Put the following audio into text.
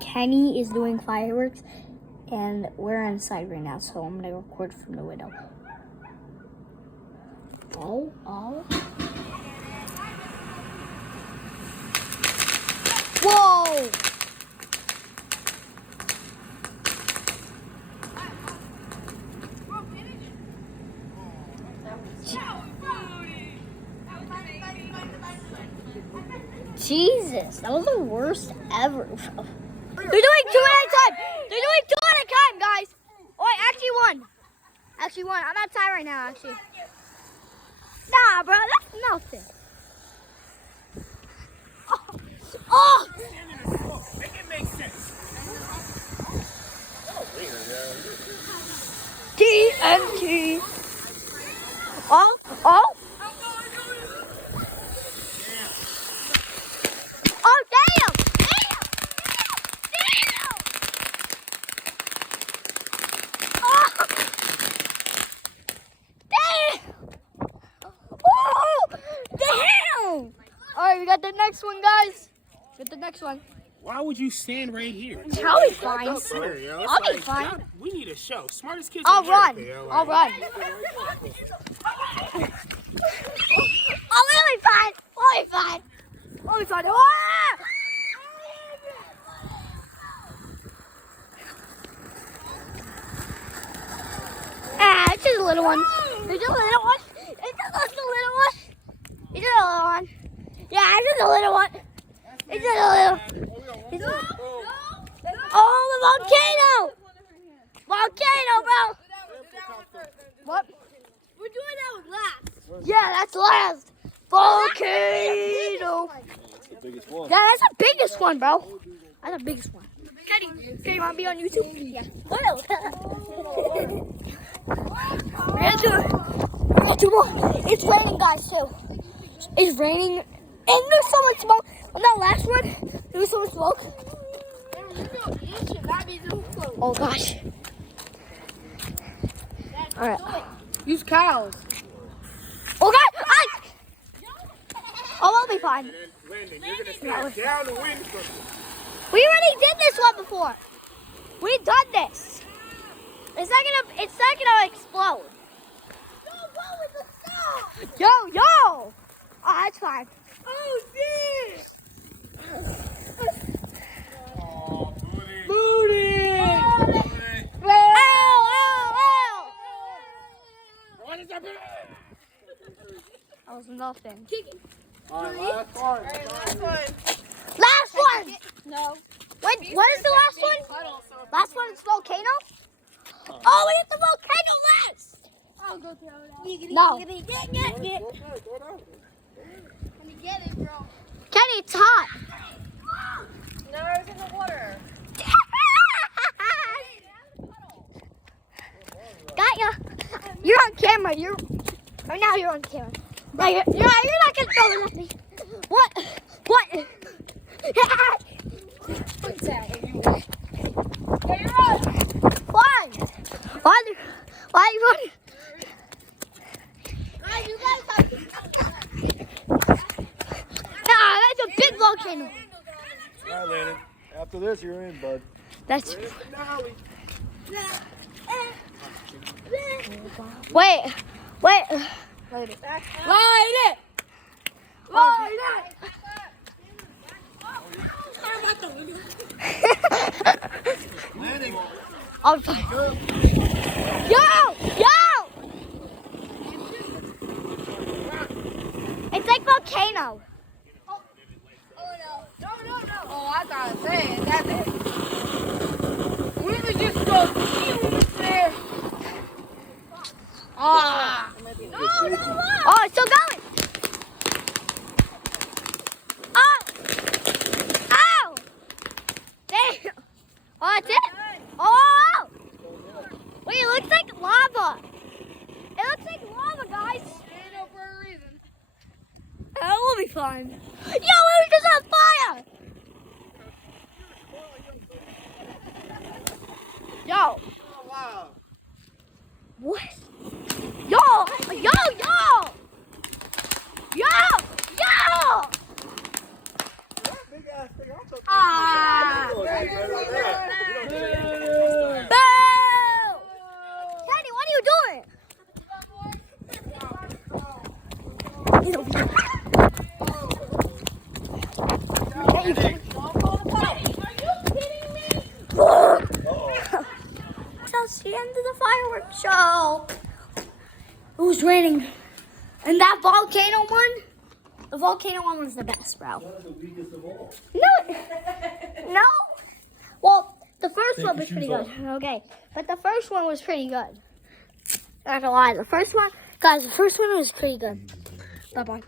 Kenny is doing fireworks, and we're inside right now, so I'm gonna record from the window. Oh. Whoa! Jesus, that was the worst ever. They're doing two at a time. They're doing two at a time, guys. Oh, I actually won. I'm outside right now, actually. Nah, bro, that's nothing. Oh! Make it make sense. TNT. Oh. Oh, damn! Oh! Damn! Oh! Damn! Alright, we got the next one, guys. Get the next one. Why would you stand right here? I'll be fine. I'll be fine. We need a show. Smartest kids. I'll in run. America, yo, I'll like- run. I'll be fine. I'll be fine. I'll be fine. Ah! Ah, it's just a little one. It's just a little one. It's just a little one. It's just a little one. Yeah, it's just a little one. It's just a little. It's just... Oh, the volcano! Volcano, bro. What? We're doing that with last. Yeah, that's last. Volcano. That's the biggest one. Yeah, that's the biggest one, bro. That's the biggest one. Kenny, you want to be on YouTube? Yeah. Well. We're gonna do it. We're gonna do more. It's raining, guys, too. It's raining. And there's so much smoke. On that last one, there was so much smoke. Oh, gosh. All right. Use cows. Oh, God. Oh, I'll be fine. Landon, you're gonna stay downwind from me. We already did this one before. We've done this. It's not gonna explode. Yo. Oh, that's fine. Oh, shit. Oh, booty. Booty. Ow. What is that? That was nothing. All right, last one. Last one. No. Wait, what is the last one? Last one is volcano? Oh, we hit the volcano last. I'll go throw it out. No. Get. Let me get it, bro. Kenny, it's hot. No, it's in the water. Got ya. You're on camera. Right now you're on camera. No, you're not gonna throw it at me. What? What's that? Yeah, you're on. Why are you running? Guys, you guys have to. Nah, that's a big volcano. All right, Landon. After this, you're in, bud. That's. It's finale. Wait. Light it. Landon. I'm fine. Yo! It's like volcano. Oh, no. Oh, I gotta say it. That big. We would just go there. Ah. Oh, it's still going. Oh! Ow! Damn! Oh, that's it? Oh! Wait, it looks like lava. It looks like lava, guys. Ain't no for a reason. That will be fun. Yo, it was just on fire! Yo! Oh, wow. What? Yo! Big ass thing. I'm so Ah! Hey, show. It was raining. And that volcano one, the volcano one was the best, bro. No. No. Well, the first one was pretty good. Okay. But the first one was pretty good. Not gonna lie. The first one was pretty good. Bye-bye.